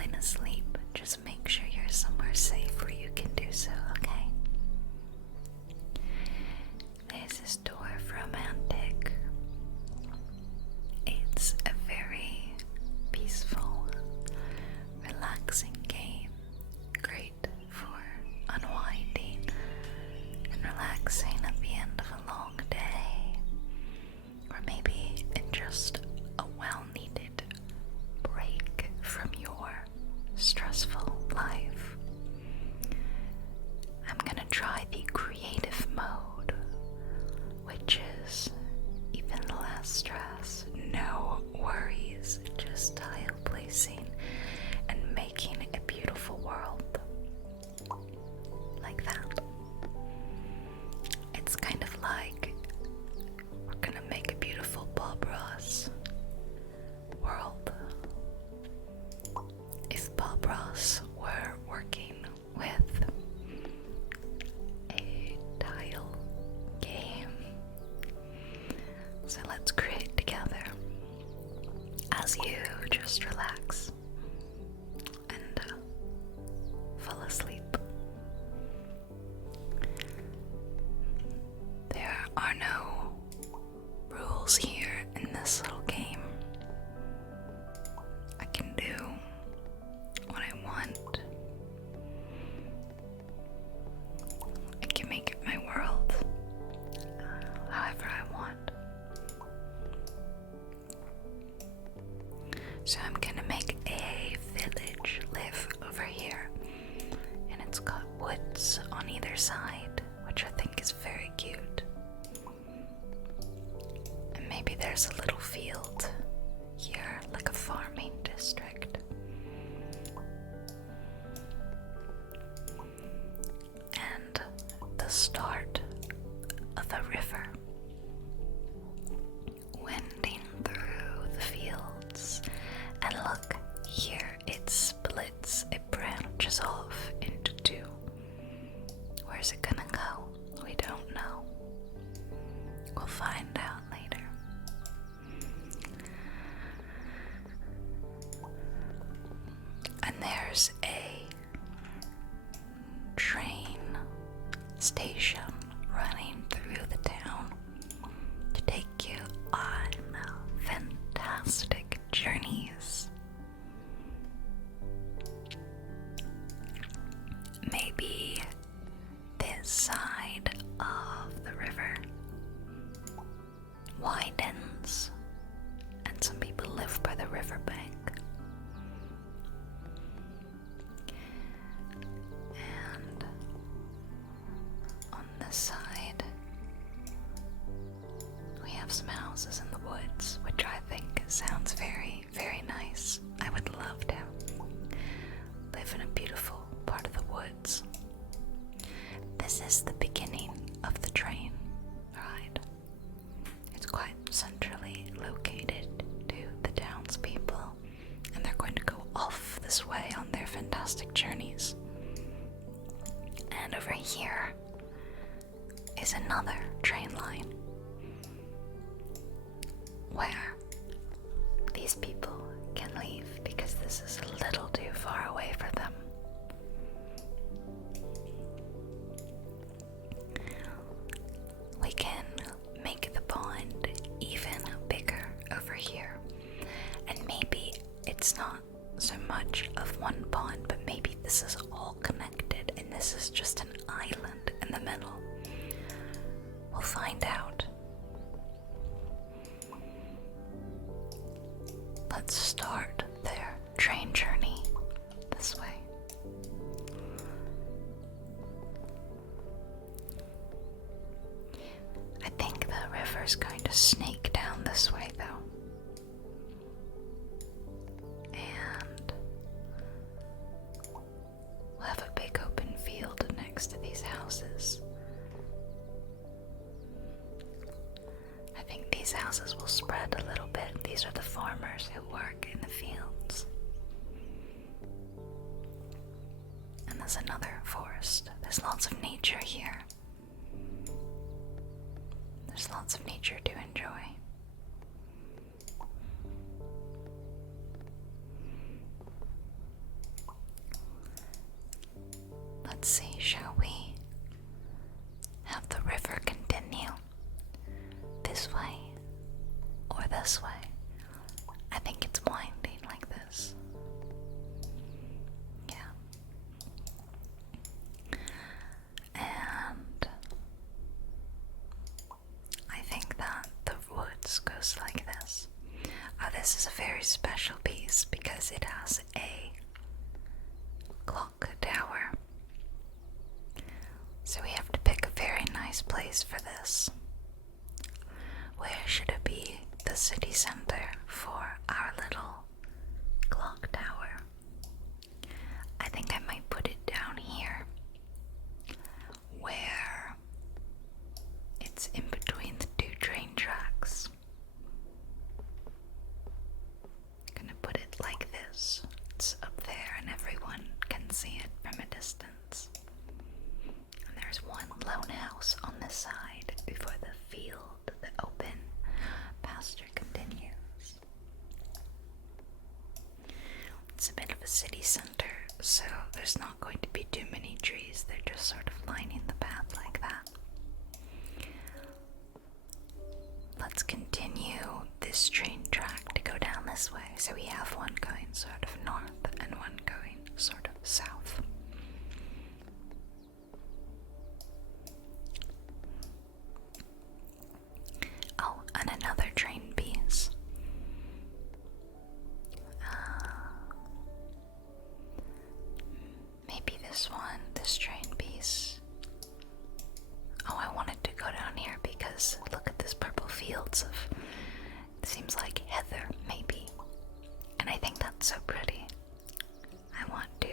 falling asleep, just make sure you're somewhere safe where you can do so, okay? This is Dorfromantik. It's a very peaceful, relaxing game. Great for unwinding and relaxing at the end of a long day. Or maybe in just a well-needed break from your stressful life. I'm gonna try the creative mode, which is even less stress, no worries, just tile placing and making a beautiful world. Like that. It's kind of like we're gonna make a beautiful Bob Ross world. If Bob Ross were working with a tile game. So let's create together as you just relax and fall asleep. There are no rules here in this little game. I can do what I want. I can make it my world however I want. So I'm gonna make a village live over here, and it's got woods on either side, which I think is very cute. And maybe there's a little field here, like a farming district. And the start of a river winding through the fields. And look, here it splits, it branches off into two. Where's it gonna go? We don't know. We'll find out later. And there's a train station running through the town to take you on fantastic journeys. Maybe this side of the river widens and some people live by the riverbank. And on this side we have some houses in the woods, which I think sounds very, very nice. I would love to live in a beautiful part of the woods. This is the beginning of the train ride. It's quite centrally located to the townspeople, and they're going to go off this way on their fantastic journeys. And over here is another train line where these people can leave because this is a little too far away for them. We can make the pond even bigger over here, and maybe it's not so much of one pond, but maybe this is all connected and this is just an island in the middle. We'll find out. Let's start their train journey this way. I think the river's going to snake down this way though. And we'll have a big open field next to these houses. I think these houses will spread a little bit. These are the farmers who work in the fields. And there's another forest. There's lots of nature here. There's lots of nature to enjoy. let's see, shall we have the river continue this way or this way? I think it's winding like this. Yeah. And I think that the woods goes like this. This is a very special piece because it has a clock tower. So we have to pick a very nice place for this. Where should it be the city center for our little clock tower? I think I might put it down here, where it's in between the two train tracks. I'm gonna put it like this. It's up there and everyone can see it from a distance. And there's one lone house on this side before the field, the open pasture continues. It's a bit of a city center, so there's not going to be too many trees. They're just sort of lining the path like that. Let's continue this train track to go down this way. So we have one going sort of north and one going sort of south. Oh, and another train piece. Maybe this one, this train piece. Oh, I wanted to go down here because look at this purple fields of, it seems like heather, maybe. And I think that's so pretty. I want to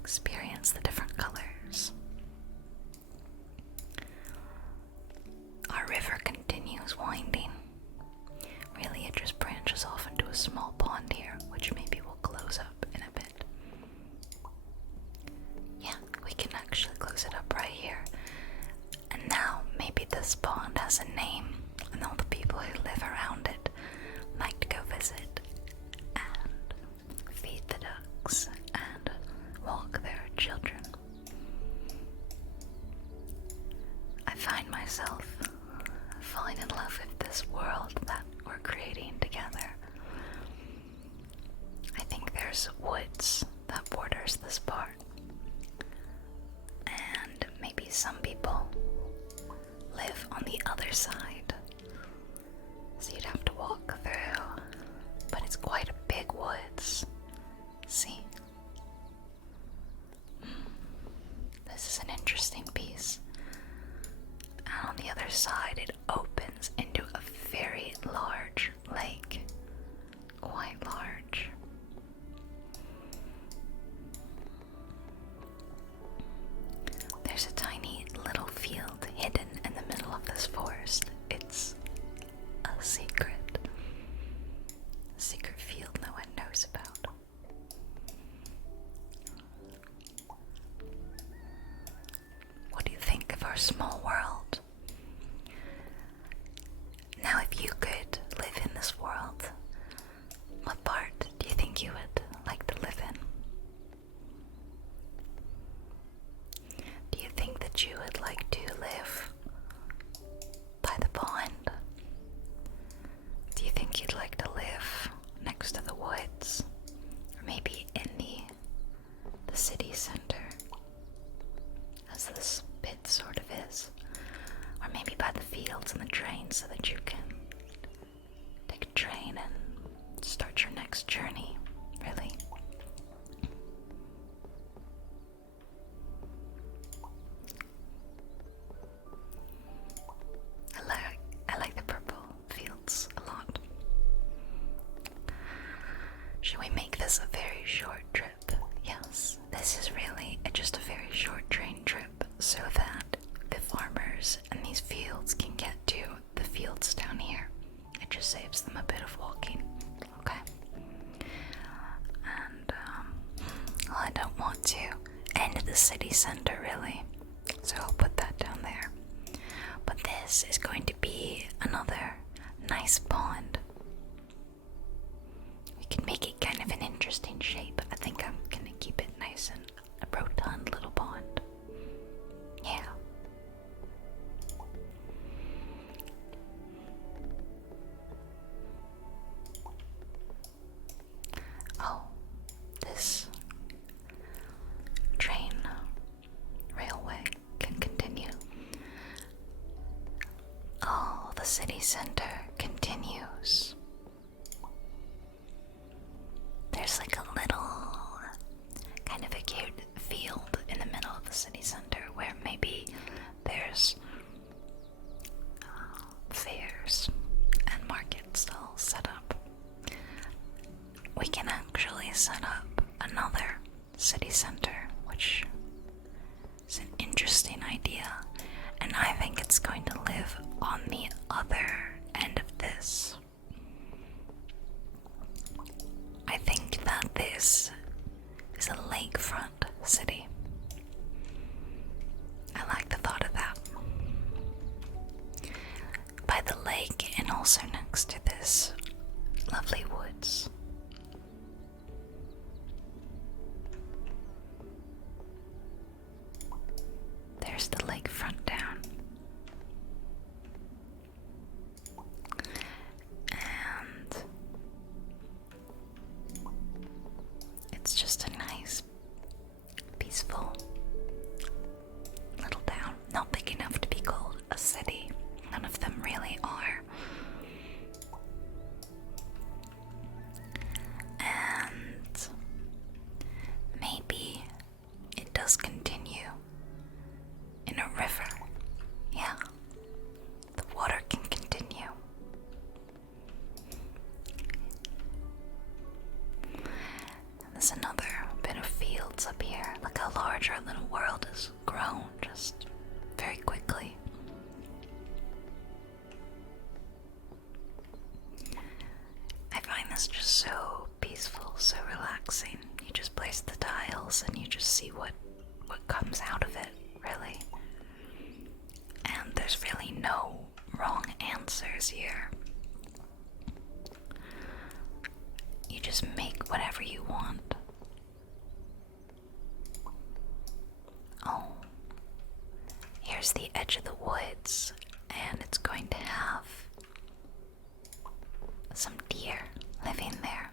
experience the different colors. Our river continues winding. Really, it just branches off into a small pond here, which maybe we'll close up in a bit. Yeah, we can actually close it up right here. And now maybe this pond has a name, and all the people who live around it like to go visit and feed the ducks and walk their children. I find myself falling in love with this world that we're creating together. I think there's woods that borders this part, and maybe some people live on the other side, so you'd have to walk through, but it's quite a big woods. See? This is an interesting piece. And on the other side, it opens into a very large lake. Quite large. There's a tiny little field hidden in the middle of this forest. It's a secret. A secret field no one knows about. What do you think of our small world? Now, if you could live in this world, what part do you think you would like to live in? Do you think that you would like to live by the pond? Do you think you'd like to live next to the woods? Or maybe in the city center, as this bit sort of is? Or maybe by the fields and the train so that you can take a train and start your next journey, really? I like the purple fields a lot. Should we make this a very short trip? Yes, this is really just a very short train trip so that the farmers in these fields can get to the fields down here. It just saves them a bit of walking, okay? And, well, I don't want to end the city center, really, so I'll put that down there. But this is going to be another nice pond. We can make it kind of an interesting shape. I think I'm gonna keep it nice and a rotund little pond. we can actually set up another city center, which is an interesting idea, and I think it's going to live on the other end of this. I think that this is a lakefront city. I like the thought of that. By the lake and also next to this lovely woods. There's the lakefront down. And it's just a nice, peaceful little town. Not big enough to be called a city. None of them really are. And maybe it does continue in a river. Yeah, the water can continue. And there's another bit of fields up here. Look how large our little world has grown just very quickly. I find this just so peaceful, so relaxing. You just place the tiles and you just see what comes out of it, really. And there's really no wrong answers here. You just make whatever you want. Oh, here's the edge of the woods, and it's going to have some deer living there.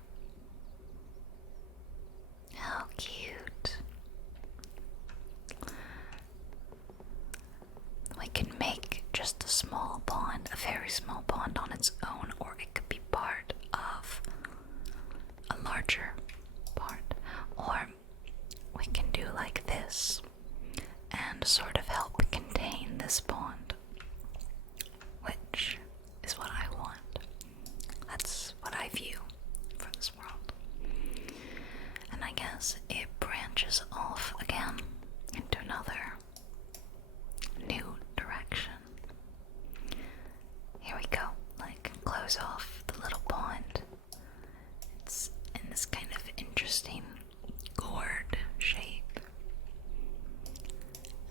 How cute. We can make just a small pond, a very small pond on its own, or it could be part of a larger part. Or we can do like this and sort of help contain this pond, which is what I want. That's what I view for this world. And I guess it branches off again into another new direction. Here we go, like close off the little pond. It's in this kind of interesting gourd shape.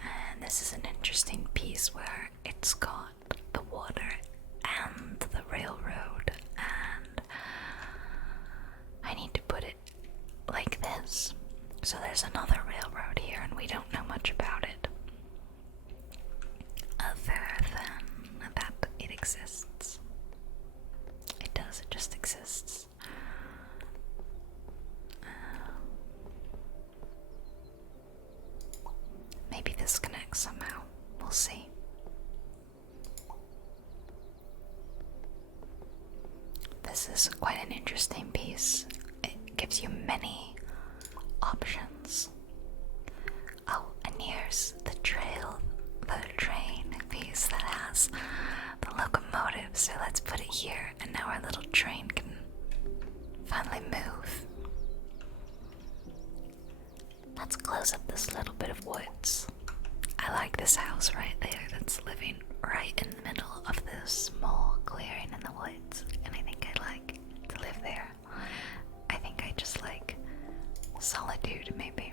And this is an interesting piece where it's got the water and the railroad, and I need to put it like this. So there's another railroad here and we don't know much about it, other than that it exists. It does, it just exists. Maybe this connects somehow. We'll see. This is quite an interesting piece. It gives you many options. Oh, and here's the train piece that has the locomotive. So let's put it here, and now our little train can finally move. Let's close up this little bit of woods. I like this house right there that's living right in the middle of this small clearing in the woods, and I think I'd like to live there. I think I just like solitude, maybe.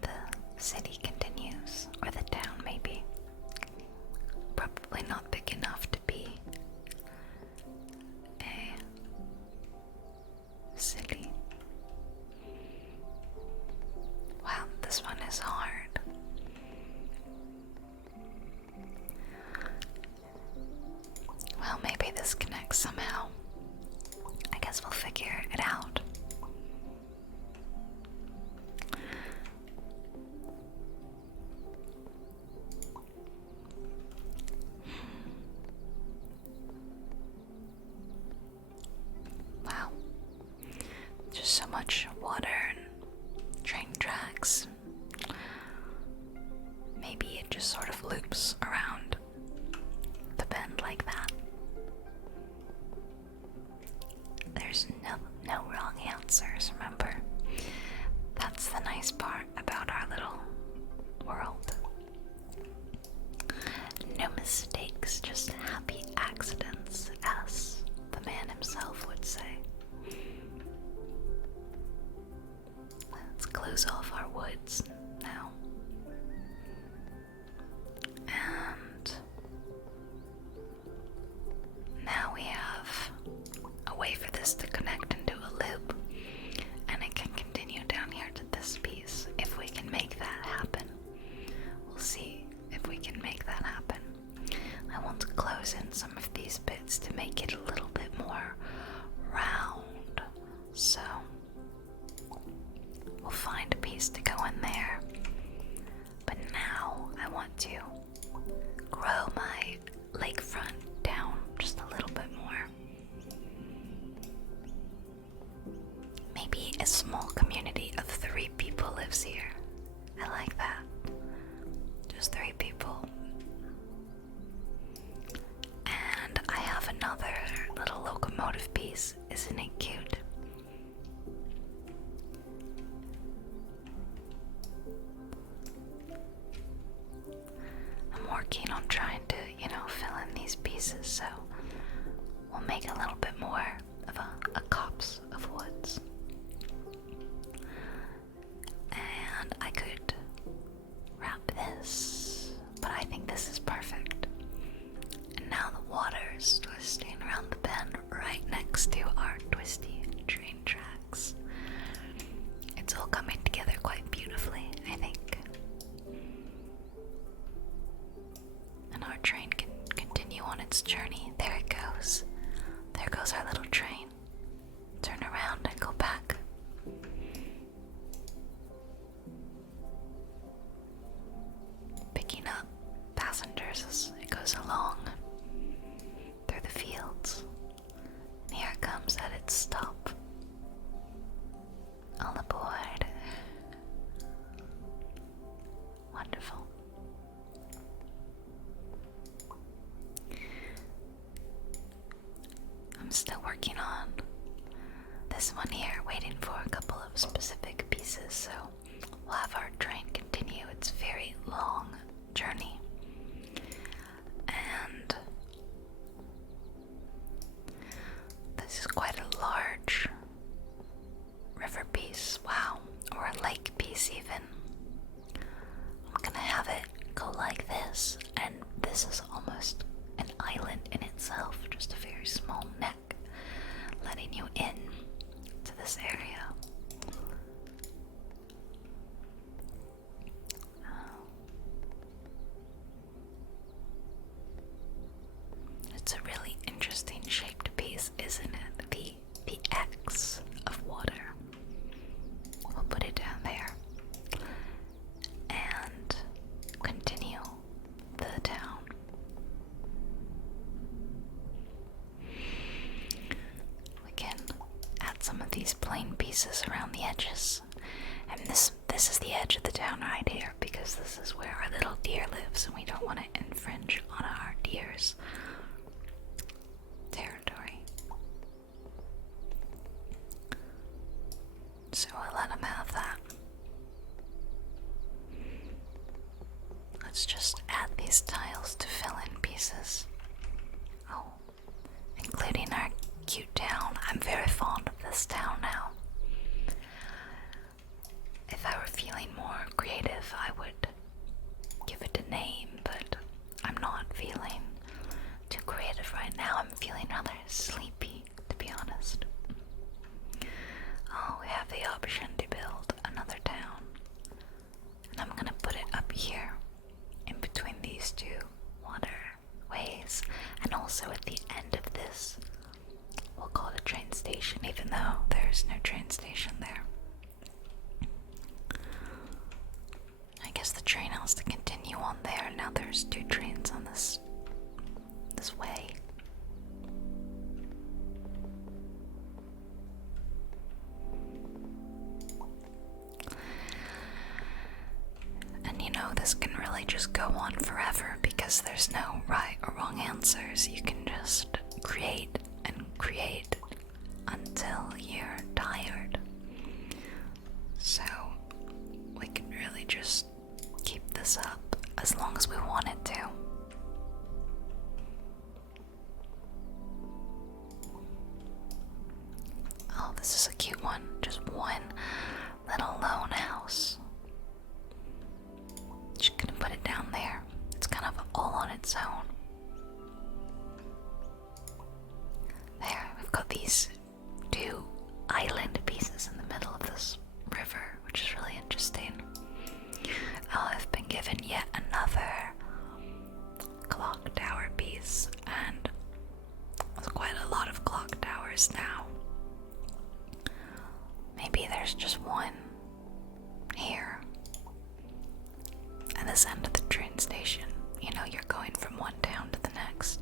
The city continues, or the town maybe. Probably not big enough to be a city. Wow, this one is hard. Well, maybe this connects somehow. I guess we'll figure it out. Wow. Just so much water and train tracks. Maybe it just sort of loops around the bend like this to connect into a loop, and it can continue down here to this piece. If we can make that happen, we'll see if we can make that happen. I want to close in some of these bits to make it a little bit more round, so we'll find a piece to go in there. But now I want to grow my lakefront down just a little bit more. Maybe a small community of 3 people lives here. I like that. Just 3 people. And I have another little locomotive piece. Isn't it cute? I'm working on trying to, fill in these pieces, so we'll make a little bit more of a copse of woods. And I could wrap this, but I think this is perfect. And now the water's twisting around the bend right next to our twisty train tracks. It's all coming together quite beautifully, I think. And our train can continue on its journey. There it goes. There goes our little train. Turn around and go back. Picking up passengers as it goes along through the fields. And here it comes at its stop. All aboard. Wonderful. I'm still working on this one here, waiting for a couple of specific pieces, so we'll have our train continue its very long journey. And this is quite a large river piece, wow, or a lake piece even. I'm gonna have it go like this, and this is almost an island in itself, just a very small neck, letting you in to this area. It's a really interesting shaped piece, isn't it? The X of water. We'll put it down there and continue the town. We can add some of these plain pieces around the edges, and this is the edge of the town right here, because this is where our little deer lives, and we don't want to infringe on our deer's territory. So we'll let them have that. Let's just add these tiles to fill in pieces. Oh, including our cute town. I'm very fond of this town now. If I were feeling more creative, I would give it a name, but I'm not feeling too creative right now. I'm feeling rather sleepy, to be honest. Oh, we have the option to build another town. And I'm gonna put it up here, in between these 2 waterways. And also at the end of this, we'll call it a train station, even though there's no train station there. I guess the train has to continue on there. Now there's 2 trains on this way. And this can really just go on forever, because there's no right or wrong answers. You can just create and create until you're tired. So we can really just keep this up as long as we want it to. Oh, this is a cute one. Just one little lone house. Just gonna put it down there. It's kind of all on its own. There, we've got these two island pieces in the middle of this river, which is really interesting. I've been given yet another clock tower piece, and there's quite a lot of clock towers now. Maybe there's just one here at this end of the train station. You know, you're going from one town to the next.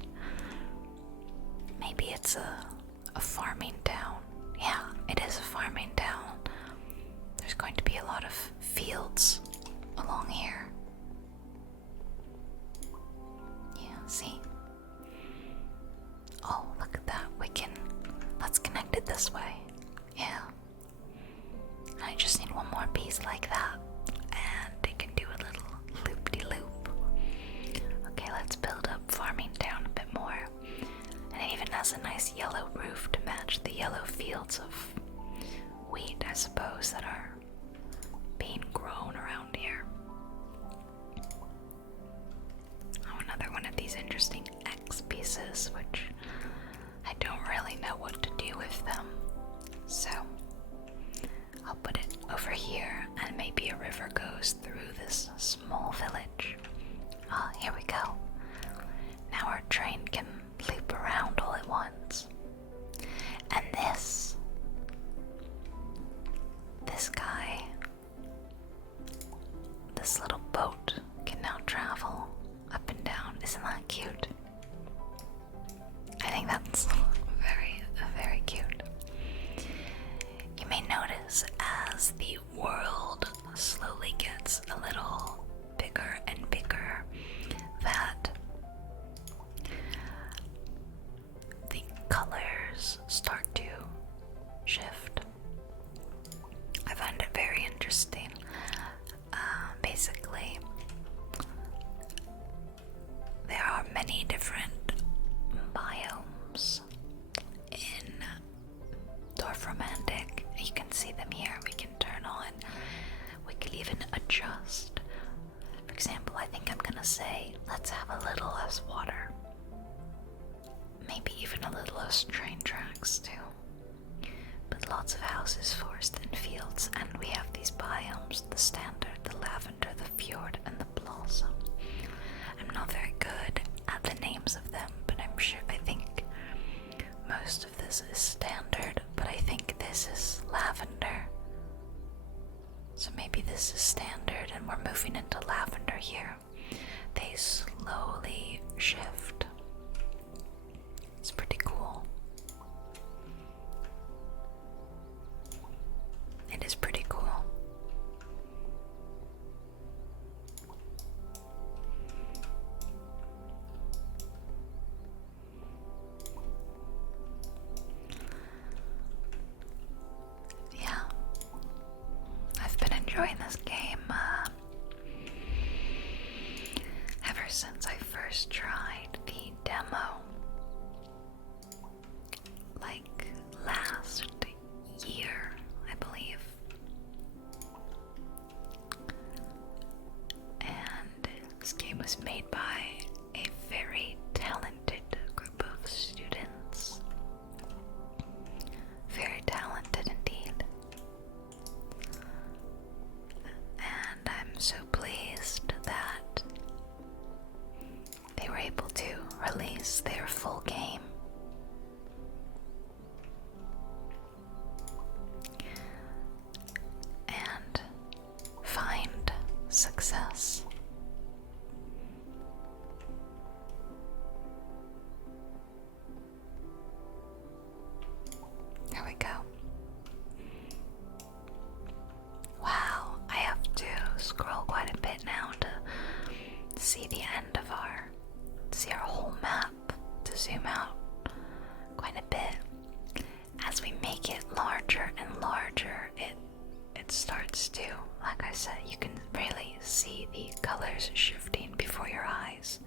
Maybe it's a farming town. Yeah, it is a farming town. There's going to be a lot of fields along here. Yeah, see? Oh, look at that. Let's connect it this way. Yeah. I just need one more piece like that, and it can do a little loop-de-loop. Okay, let's build up farming town a bit more. And it even has a nice yellow roof to match the yellow fields of wheat, I suppose, that are being grown around here. Oh, another one of these interesting X pieces, which I don't really know what to do with them. So I'll put it over here, and maybe a river goes through this small village. Ah, here we go. Now our train can loop around all at once. And this guy, this little boat can now travel up and down. Isn't that cute? I think that's very cute. You may notice as the world slowly gets a little bigger and bigger that the colors start to shift. I find it very interesting. Basically, there are many different biomes in Dorfromantik. You can see them here. We can turn on. We could even adjust. For example, I think I'm gonna say, let's have a little less water. Maybe even a little less train tracks too. But lots of houses, forest, and fields, and we have these biomes: the standard, the lavender, the fjord, and the blossom. I'm not very good at the names of them, but I think most of this is standard, but I think this is lavender. So maybe this is standard and we're moving into lavender here. They slowly shift. It's pretty cool. It is pretty cool. Yeah, I've been enjoying this game ever since I first tried the demo, like last year, I believe. And this game was made by a very talented group of students. Very talented indeed. And I'm so pleased that they were able to release their full game. And find success. There we go. Wow, I have to scroll quite a bit now to see the end of see our whole map, to zoom out quite a bit. As we make it larger and larger, it starts to, like I said, you can really see the colors shifting before your eyes,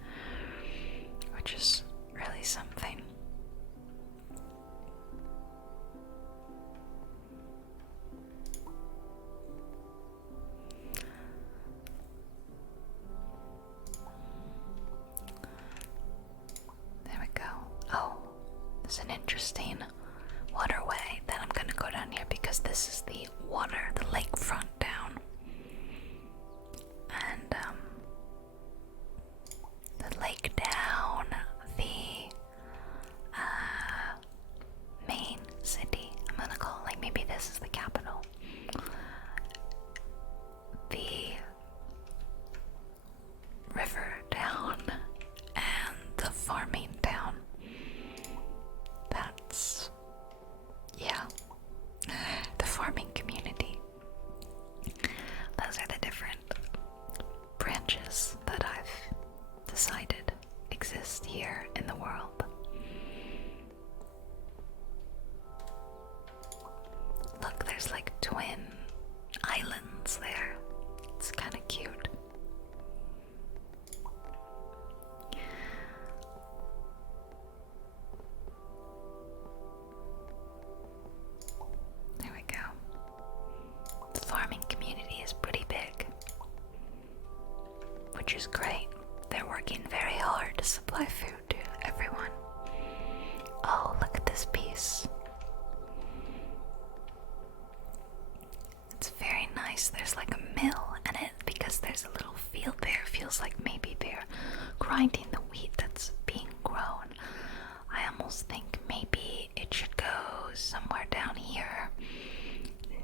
which is really something. There we go. Oh, there's an interesting waterway that because this is the water, the lakefront town. And the lake down, the main city, I'm gonna call it, like maybe this is the capital. The river town and the farming town. That's, yeah, the farming community. Those are the different branches that I've decided exist here in the world. Look, there's like twin islands there. It's kind of cute. There we go. The farming community is pretty big, which is great. They're working very hard to supply food to everyone. Oh, look at this piece. It's very nice. There's like a mill in it because there's a little field there. It feels like maybe they're grinding the wheat that's being grown. I almost think maybe it should go somewhere down here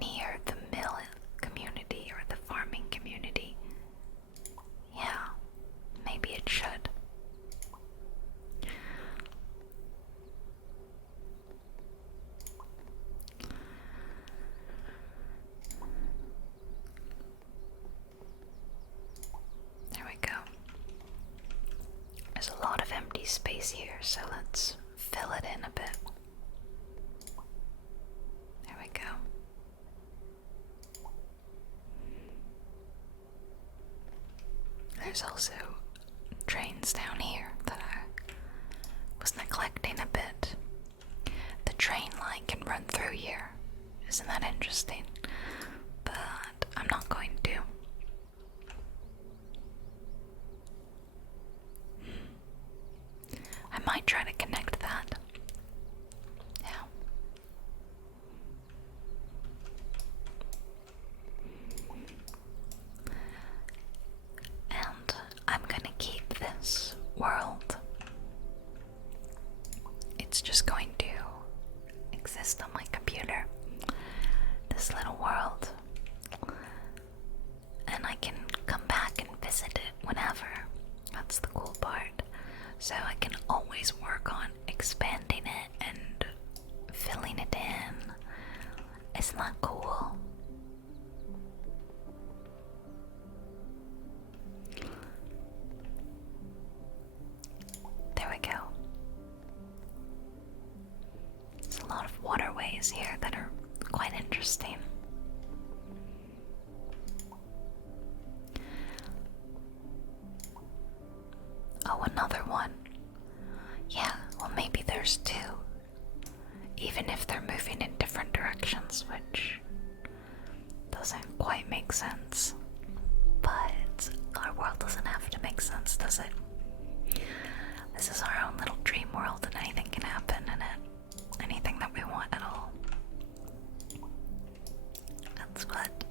near the mill community or the farming community. Yeah, maybe it should. There we go. There's a lot of empty space here, so let's fill it in a bit. There we go. There's also trains down here that I was neglecting a bit. The train line can run through here. Isn't that interesting? But I'm not going to. I might try to connect that. Yeah. And I'm gonna keep this world. It's just going to exist on my computer. This little world. And I can come back and visit it whenever. That's the cool part. So I can always work on expanding it and filling it in. Isn't that cool? There we go. There's a lot of waterways here that are quite interesting. Oh, another one. Yeah, well maybe there's two. Even if they're moving in different directions, which doesn't quite make sense. But our world doesn't have to make sense, does it? This is our own little dream world and anything can happen in it. Anything that we want at all. That's what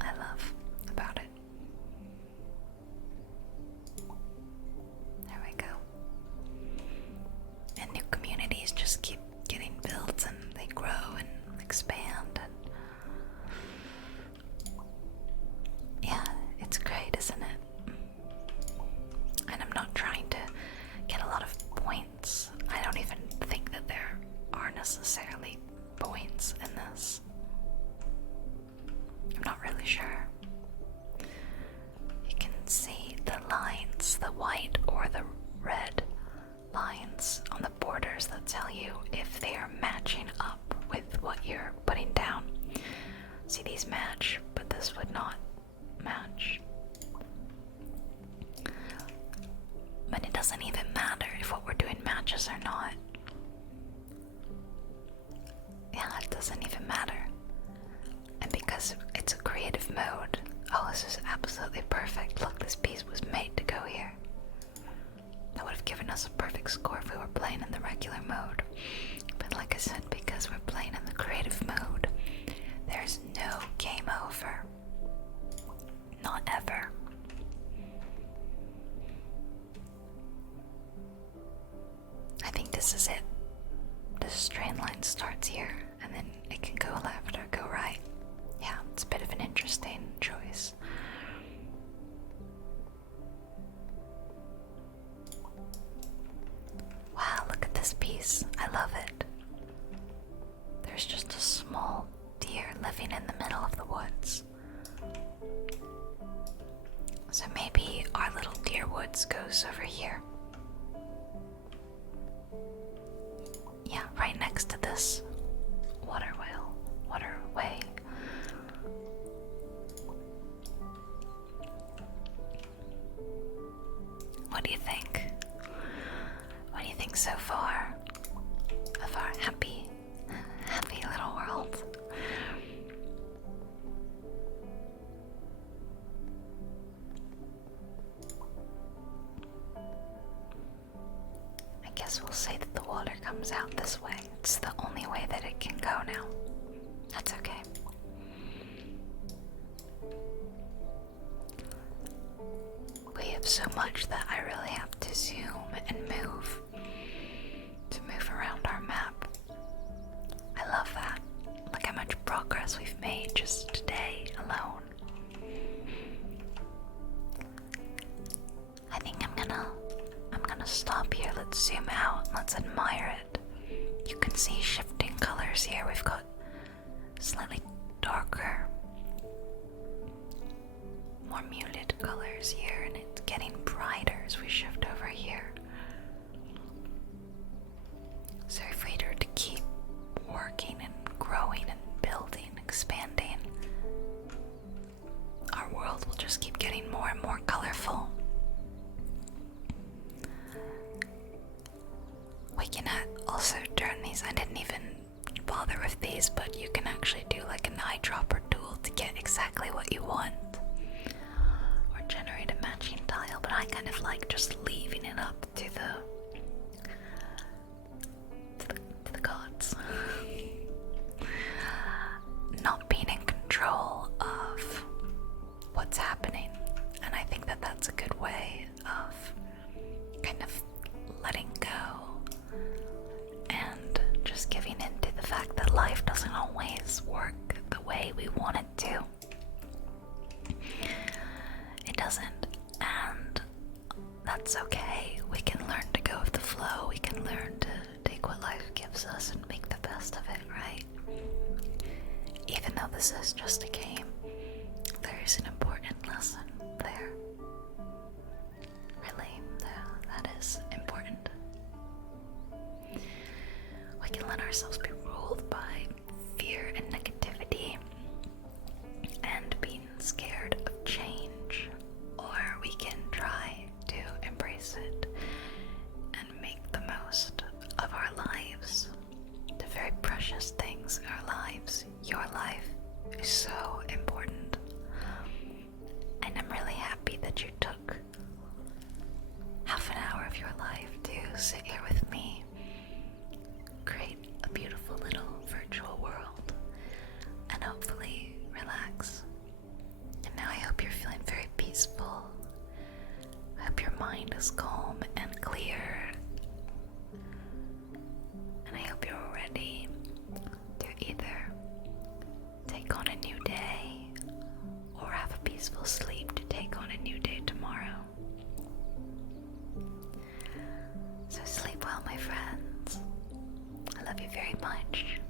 I love about it. There we go. And new communities just keep getting built and they grow and expand and yeah, it's great, isn't it? And I'm not trying to get a lot of points. I don't even think that there are necessarily points in this. I'm not really sure. You can see the lines, the white or the red lines on the borders that tell you if they are matching up with what you're putting down. See, these match, but this would not match. But it doesn't even matter if what we're doing matches or not. Yeah, it doesn't even matter. And because it's a creative mode, oh, this is absolutely perfect. Look, this piece was made to go here. That would have given us a perfect score if we were playing in the regular mode. But like I said, because we're playing in the creative mode, there's no game over. Not ever. I think this is it. The strain line starts here, and then it can go left or go right. Yeah, it's a bit of an interesting choice. Wow, look at this piece. I love it. There's just a small deer living in the middle of the woods. So maybe our little deer woods goes over here. Yeah, right next to this waterway. What do you think? What do you think so far of our happy little world? I guess we'll say that the water comes out this way. It's the only way that it can go now. That's okay. We have so much that I really have to zoom and move to move around our map. I love that. Look how much progress we've made just today alone. I think I'm gonna stop here. Let's zoom out. Let's admire it. You can see shifting colors here. We've got slightly darker, more muted colors here, and it's getting brighter as we shift over here. So if we were to keep working and growing and building, expanding, our world will just keep getting more and more colorful. We can also turn these. I didn't even bother with these, but you can actually do like an eyedropper tool to get exactly what you want, or generate a matching tile. But I kind of like just leaving it up to the gods. Not being in control of what's happening, and I think that that's a good way of kind of letting go and just giving in to the fact that life doesn't always work the way we want it to. It doesn't, and that's okay. We can learn to go with the flow. We can learn to take what life gives us and make the best of it, right? Even though this is just a game, there is an important lesson there. Really, that is important. We can let ourselves be ruled by fear and negativity and being scared of change, or we can try to embrace it and make the most of our lives, the very precious things in our lives. Your life is so important, and I'm really happy that you took half an hour of your life to sit here with me, create a beautiful little virtual world, and hopefully relax. And now I hope you're feeling very peaceful. I hope your mind is calm and clear, and I hope you're ready to either take on a new day or have a peaceful sleep to take on a new day tomorrow. So sleep well, my friends. I love you very much.